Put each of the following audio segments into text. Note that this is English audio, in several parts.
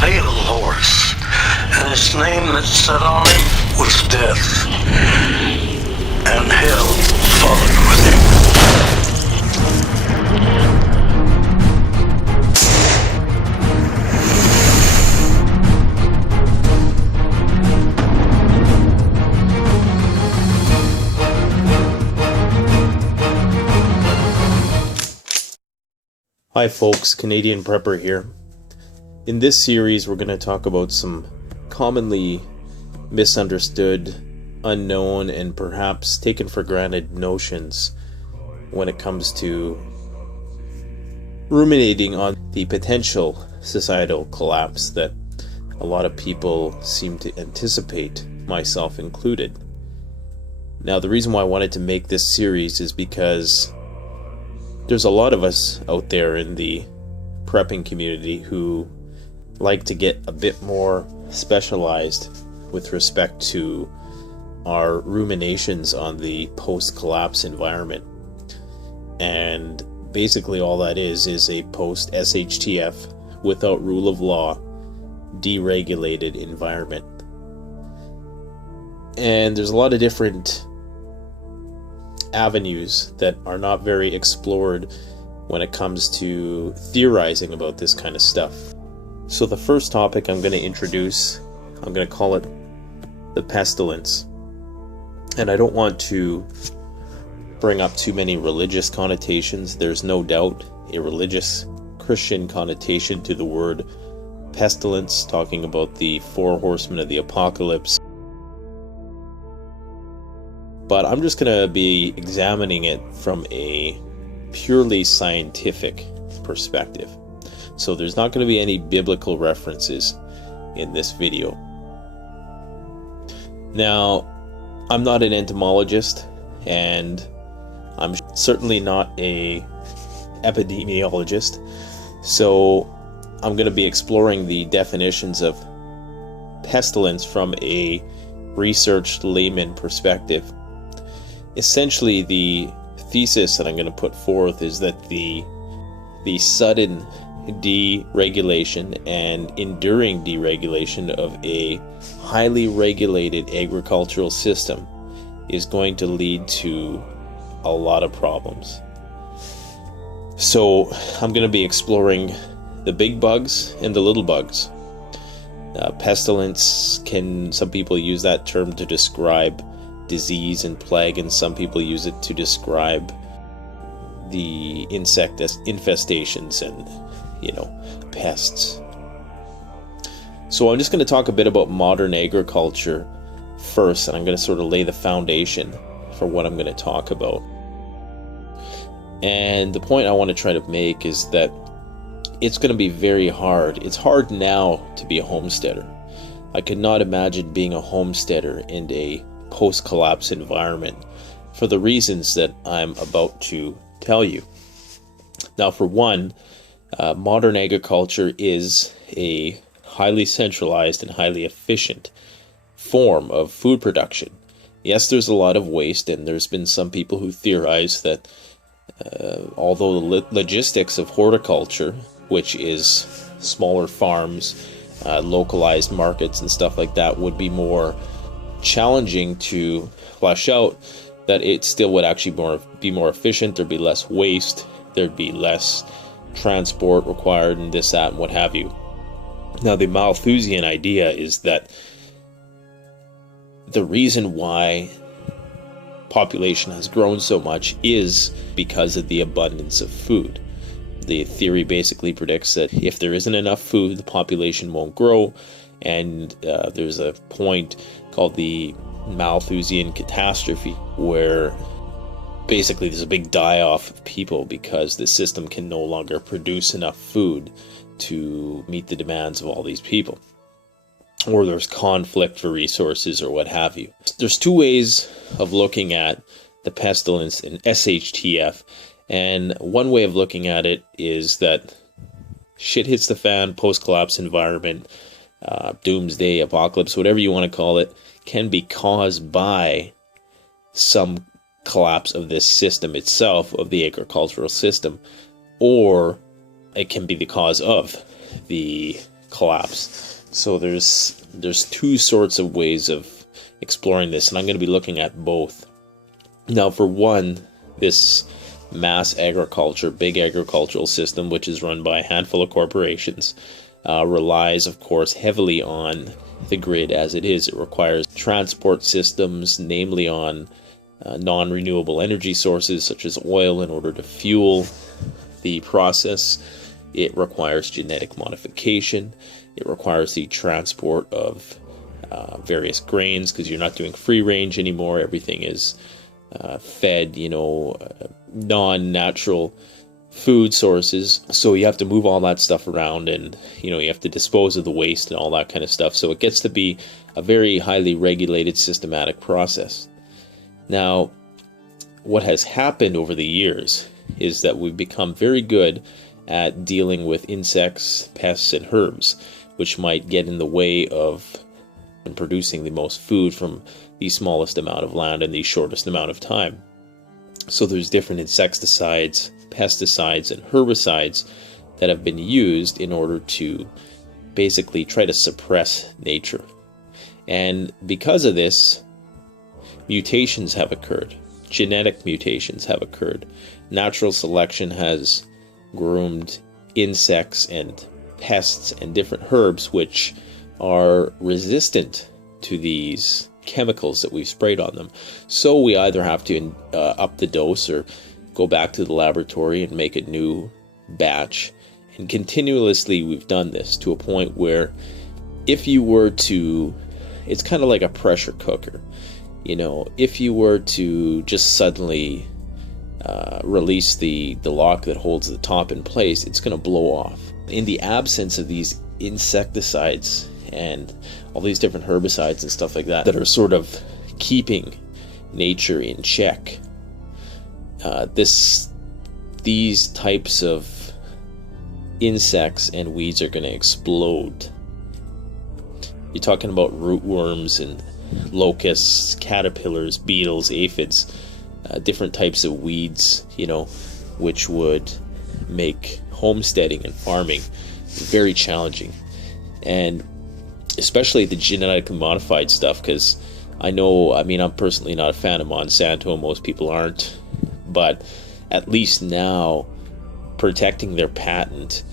fatal horse, and its name that sat on him was Death, and hell followed with him. Hi folks, Canadian Prepper here. In this series we're going to talk about some commonly misunderstood, unknown, and perhaps taken for granted notions when it comes to ruminating on the potential societal collapse that a lot of people seem to anticipate, myself included. Now, the reason why I wanted to make this series is because there's a lot of us out there in the prepping community who like to get a bit more specialized with respect to our ruminations on the post-collapse environment. And basically all that is a post-SHTF, without rule of law, deregulated environment. And there's a lot of different avenues that are not very explored when it comes to theorizing about this kind of stuff. So the first topic I'm going to introduce, I'm going to call it the pestilence. And I don't want to bring up too many religious connotations. There's no doubt a religious Christian connotation to the word pestilence, talking about the 4 horsemen of the apocalypse. But I'm just going to be examining it from a purely scientific perspective. So there's not going to be any biblical references in this video. Now, I'm not an entomologist, and I'm certainly not a epidemiologist. So I'm going to be exploring the definitions of pestilence from a researched layman perspective. Essentially, the thesis that I'm going to put forth is that the sudden deregulation and enduring deregulation of a highly regulated agricultural system is going to lead to a lot of problems. So I'm going to be exploring the big bugs and the little bugs. Pestilence, some people use that term to describe disease and plague, and some people use it to describe the insect infestations and, pests. So I'm just going to talk a bit about modern agriculture first, and I'm going to sort of lay the foundation for what I'm going to talk about. And the point I want to try to make is that it's going to be very hard. It's hard now to be a homesteader. I could not imagine being a homesteader in a post-collapse environment for the reasons that I'm about to tell you. Now, for one, modern agriculture is a highly centralized and highly efficient form of food production. Yes, there's a lot of waste, and there's been some people who theorize that although the logistics of horticulture, which is smaller farms, localized markets and stuff like that, would be more challenging to flesh out, that it still would actually be more efficient. There'd be less waste, there'd be less transport required, and this, that, and what have you. Now, the Malthusian idea is that the reason why population has grown so much is because of the abundance of food. The theory basically predicts that if there isn't enough food, the population won't grow, and there's a point called the Malthusian catastrophe, where basically there's a big die-off of people because the system can no longer produce enough food to meet the demands of all these people. Or there's conflict for resources or what have you. There's 2 ways of looking at the pestilence in SHTF, and one way of looking at it is that shit hits the fan, post-collapse environment, doomsday, apocalypse, whatever you want to call it, can be caused by some collapse of this system itself, of the agricultural system, or it can be the cause of the collapse. So there's two sorts of ways of exploring this, and I'm going to be looking at both. Now, for one, this mass agriculture, big agricultural system, which is run by a handful of corporations, relies, of course, heavily on the grid as it is. It requires transport systems, namely on non-renewable energy sources such as oil, in order to fuel the process. It requires genetic modification. It requires the transport of various grains, because you're not doing free range anymore. Everything is fed, non-natural food sources. So you have to move all that stuff around, and you have to dispose of the waste and all that kind of stuff. So it gets to be a very highly regulated, systematic process. Now, what has happened over the years is that we've become very good at dealing with insects, pests, and herbs, which might get in the way of producing the most food from the smallest amount of land in the shortest amount of time. So there's different insecticides, pesticides, and herbicides that have been used in order to basically try to suppress nature. And because of this, mutations have occurred. Genetic mutations have occurred. Natural selection has groomed insects and pests and different herbs which are resistant to these chemicals that we've sprayed on them. So we either have to up the dose or go back to the laboratory and make a new batch. And continuously we've done this to a point where if you were to, it's kind of like a pressure cooker. If you were to just suddenly release the lock that holds the top in place, it's going to blow off. In the absence of these insecticides and all these different herbicides and stuff like that that are sort of keeping nature in check, these types of insects and weeds are going to explode. You're talking about rootworms and locusts, caterpillars, beetles, aphids, different types of weeds, which would make homesteading and farming very challenging. And especially the genetically modified stuff, because I'm personally not a fan of Monsanto, most people aren't, but at least now, protecting their patent,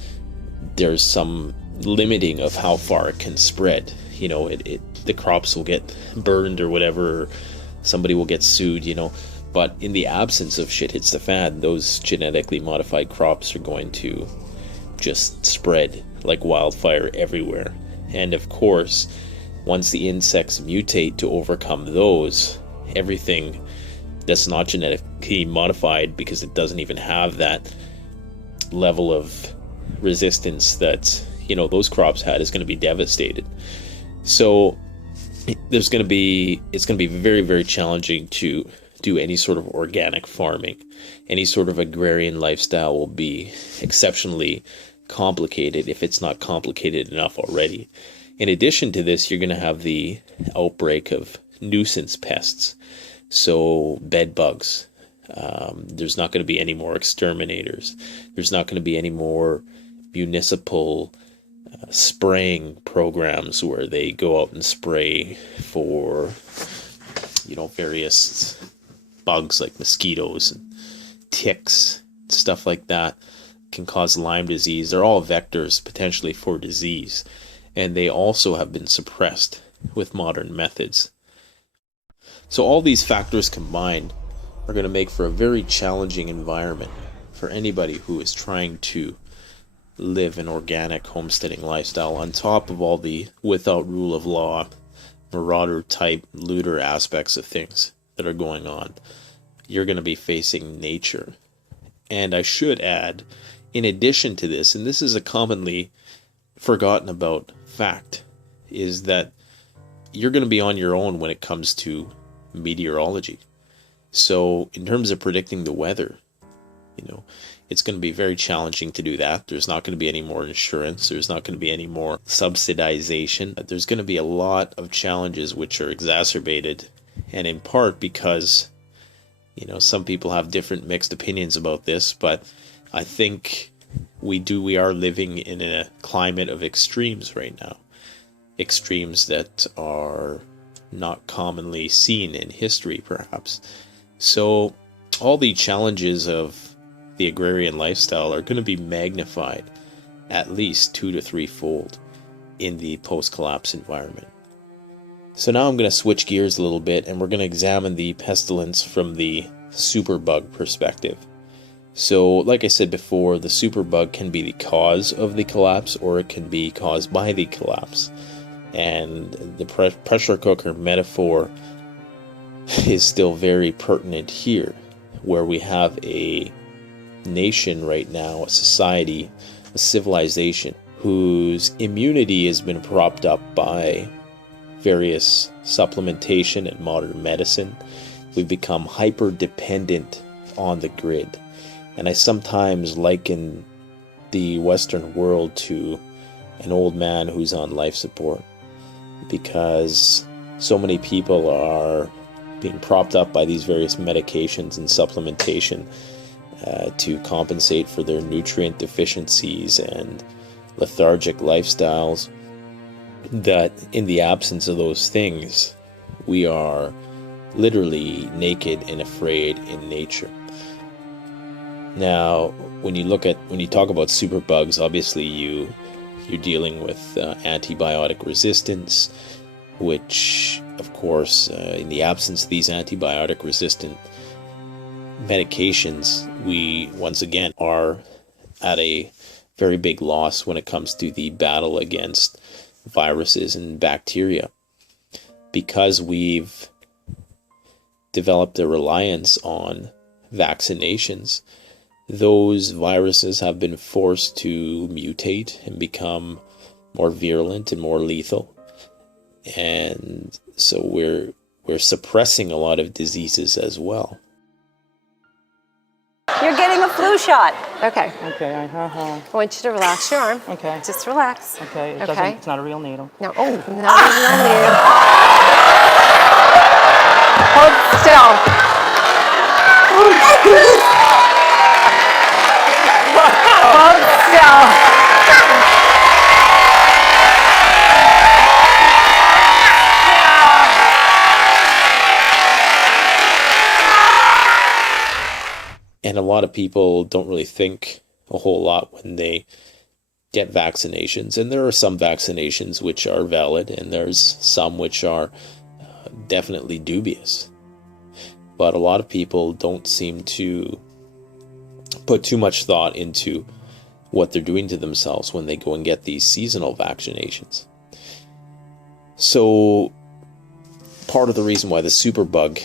there's some limiting of how far it can spread. The crops will get burned or whatever, or somebody will get sued, but in the absence of shit hits the fan, those genetically modified crops are going to just spread like wildfire everywhere. And of course, once the insects mutate to overcome those, everything that's not genetically modified, because it doesn't even have that level of resistance that those crops had, is going to be devastated. So it's going to be very, very challenging to do any sort of organic farming. Any sort of agrarian lifestyle will be exceptionally complicated, if it's not complicated enough already. In addition to this, you're going to have the outbreak of nuisance pests. So bed bugs. There's not going to be any more exterminators. There's not going to be any more municipal spraying programs where they go out and spray for various bugs like mosquitoes and ticks, stuff like that can cause Lyme disease. They're all vectors potentially for disease, and they also have been suppressed with modern methods. So all these factors combined are going to make for a very challenging environment for anybody who is trying to live an organic homesteading lifestyle, on top of all the without rule of law, marauder type, looter aspects of things that are going on. You're going to be facing nature. And I should add, in addition to this, and this is a commonly forgotten about fact, is that you're going to be on your own when it comes to meteorology. So in terms of predicting the weather, it's going to be very challenging to do that. There's not going to be any more insurance. There's not going to be any more subsidization. There's going to be a lot of challenges which are exacerbated, and in part because, some people have different mixed opinions about this, but I think we are living in a climate of extremes right now. Extremes that are not commonly seen in history, perhaps. So all the challenges of the agrarian lifestyle are going to be magnified at least 2 to 3-fold in the post-collapse environment. So now I'm going to switch gears a little bit, and we're going to examine the pestilence from the superbug perspective. So, like I said before, the superbug can be the cause of the collapse, or it can be caused by the collapse. And the pressure cooker metaphor is still very pertinent here, where we have a nation right now, a society, a civilization, whose immunity has been propped up by various supplementation and modern medicine. We've become hyper-dependent on the grid. And I sometimes liken the Western world to an old man who's on life support, because so many people are being propped up by these various medications and supplementation to compensate for their nutrient deficiencies and lethargic lifestyles, that in the absence of those things, we are literally naked and afraid in nature. Now, when you talk about superbugs, obviously you're dealing with antibiotic resistance, which, of course, in the absence of these antibiotic resistant medications, we once again are at a very big loss when it comes to the battle against viruses and bacteria, because we've developed a reliance on vaccinations. Those viruses have been forced to mutate and become more virulent and more lethal, and so we're suppressing a lot of diseases as well. You're getting a flu shot. Okay. Okay, I want you to relax your arm. Okay. Just relax. Okay, it's not a real needle. No, not a real needle. Hold still. Hold still. And a lot of people don't really think a whole lot when they get vaccinations. And there are some vaccinations which are valid, and there's some which are definitely dubious. But a lot of people don't seem to put too much thought into what they're doing to themselves when they go and get these seasonal vaccinations. So part of the reason why the superbug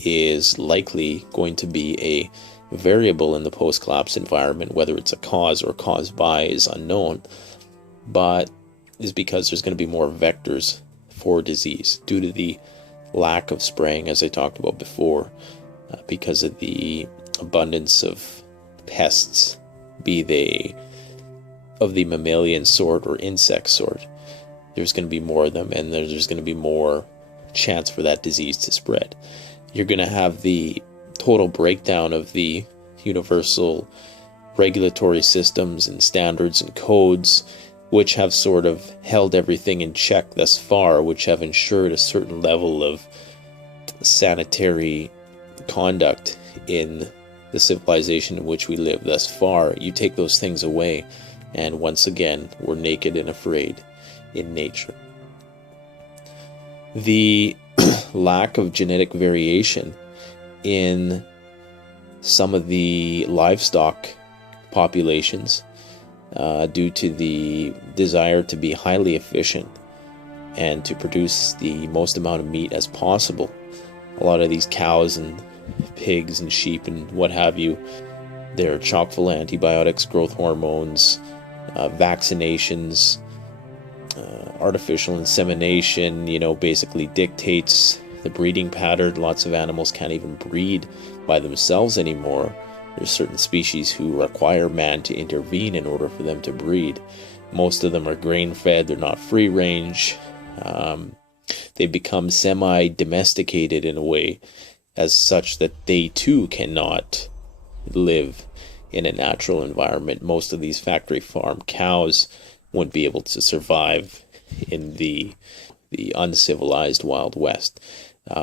is likely going to be a variable in the post-collapse environment, whether it's a cause or caused by, is unknown, but is because there's going to be more vectors for disease due to the lack of spraying, as I talked about before, because of the abundance of pests, be they of the mammalian sort or insect sort. There's going to be more of them, and there's going to be more chance for that disease to spread. You're going to have the total breakdown of the universal regulatory systems and standards and codes, which have sort of held everything in check thus far, which have ensured a certain level of sanitary conduct in the civilization in which we live thus far. You take those things away, and once again, we're naked and afraid in nature. The lack of genetic variation in some of the livestock populations due to the desire to be highly efficient and to produce the most amount of meat as possible. A lot of these cows and pigs and sheep and what have you, they're chock full of antibiotics, growth hormones, vaccinations, artificial insemination, basically dictates the breeding pattern. Lots of animals can't even breed by themselves anymore. There's certain species who require man to intervene in order for them to breed. Most of them are grain-fed. They're not free-range. They've become semi-domesticated in a way, as such that they too cannot live in a natural environment. Most of these factory farm cows wouldn't be able to survive in the uncivilized Wild West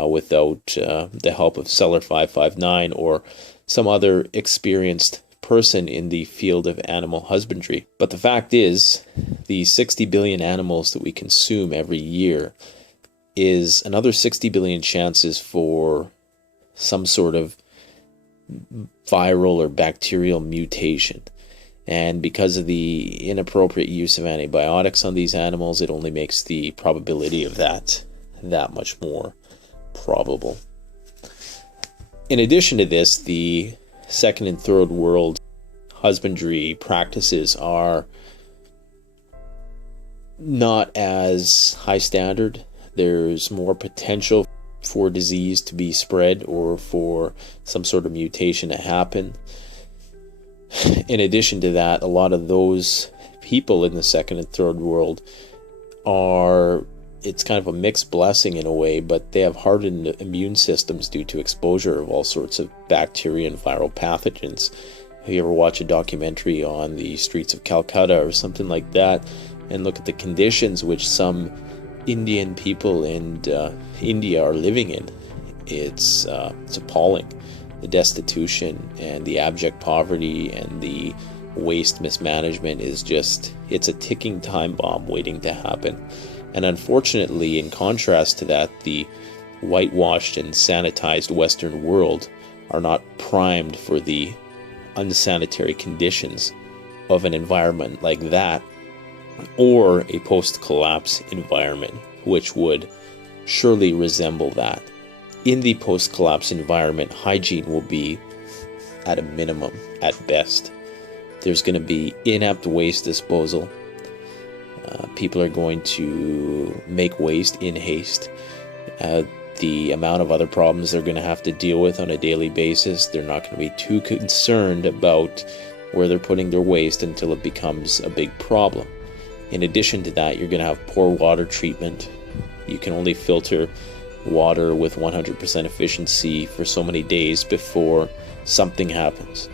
without the help of Seller 559 or some other experienced person in the field of animal husbandry. But the fact is, the 60 billion animals that we consume every year is another 60 billion chances for some sort of viral or bacterial mutation. And because of the inappropriate use of antibiotics on these animals, it only makes the probability of that much more probable. In addition to this, the second and third world husbandry practices are not as high standard. There's more potential for disease to be spread or for some sort of mutation to happen. In addition to that, a lot of those people in the second and third world it's kind of a mixed blessing in a way, but they have hardened immune systems due to exposure of all sorts of bacteria and viral pathogens. If you ever watch a documentary on the streets of Calcutta or something like that, and look at the conditions which some Indian people in India are living in, it's appalling. The destitution and the abject poverty and the waste mismanagement is it's a ticking time bomb waiting to happen. And unfortunately, in contrast to that, the whitewashed and sanitized Western world are not primed for the unsanitary conditions of an environment like that, or a post-collapse environment, which would surely resemble that. In the post-collapse environment, hygiene will be at a minimum at best. There's going to be inept waste disposal. People are going to make waste in haste. The amount of other problems they're going to have to deal with on a daily basis, they're not going to be too concerned about where they're putting their waste until it becomes a big problem. In addition to that, you're going to have poor water treatment. You can only filter water with 100% efficiency for so many days before something happens,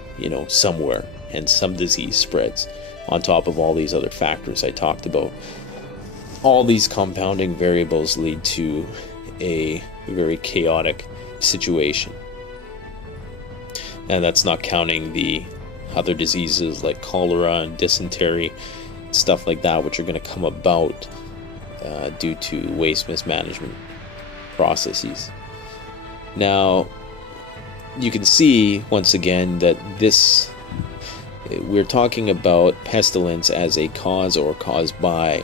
somewhere, and some disease spreads, on top of all these other factors I talked about. All these compounding variables lead to a very chaotic situation. And that's not counting the other diseases like cholera and dysentery, stuff like that, which are going to come about due to waste mismanagement processes. Now, you can see once again that we're talking about pestilence as a cause or caused by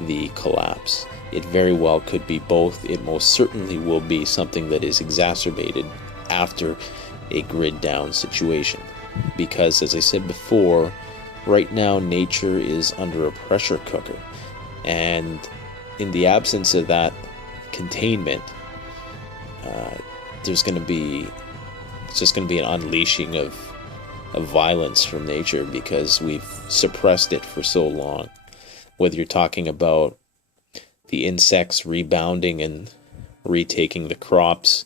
the collapse. It very well could be both. It most certainly will be something that is exacerbated after a grid down situation, because as I said before, right now nature is under a pressure cooker, and in the absence of that containment, it's just going to be an unleashing of violence from nature, because we've suppressed it for so long. Whether you're talking about the insects rebounding and retaking the crops,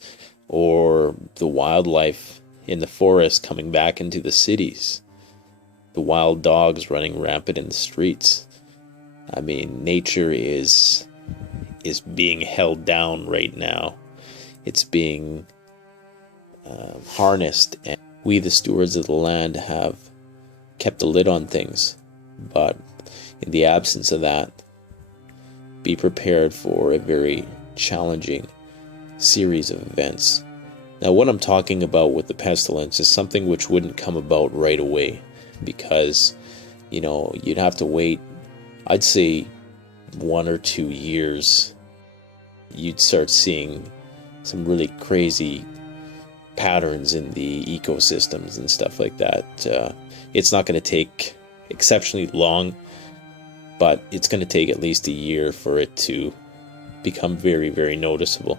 or the wildlife in the forest coming back into the cities, the wild dogs running rampant in the streets. I mean, nature is being held down right now. It's being harnessed, and we, the stewards of the land, have kept a lid on things. But in the absence of that, be prepared for a very challenging series of events. Now, what I'm talking about with the pestilence is something which wouldn't come about right away, because, you'd have to wait, I'd say 1 or 2 years. You'd start seeing some really crazy patterns in the ecosystems and stuff like that. It's not going to take exceptionally long, but it's going to take at least a year for it to become very, very noticeable.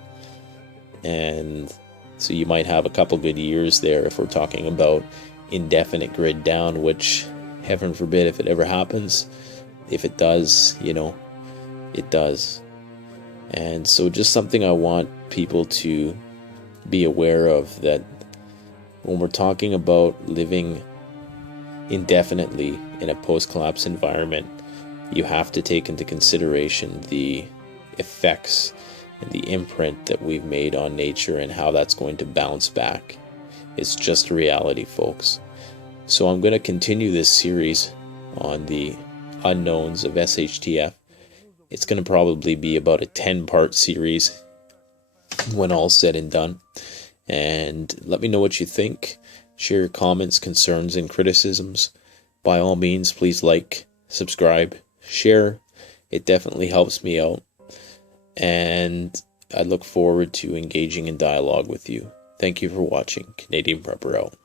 And so you might have a couple good years there if we're talking about indefinite grid down, which, heaven forbid, if it ever happens. If it does, it does. And so just something I want people to be aware of, that when we're talking about living indefinitely in a post-collapse environment, you have to take into consideration the effects and the imprint that we've made on nature and how that's going to bounce back. It's just a reality, folks. So I'm going to continue this series on the unknowns of SHTF. It's going to probably be about a 10-part series when all's said and done. And let me know what you think. Share your comments, concerns, and criticisms. By all means, please like, subscribe, share. It definitely helps me out. And I look forward to engaging in dialogue with you. Thank you for watching. Canadian Prepper out.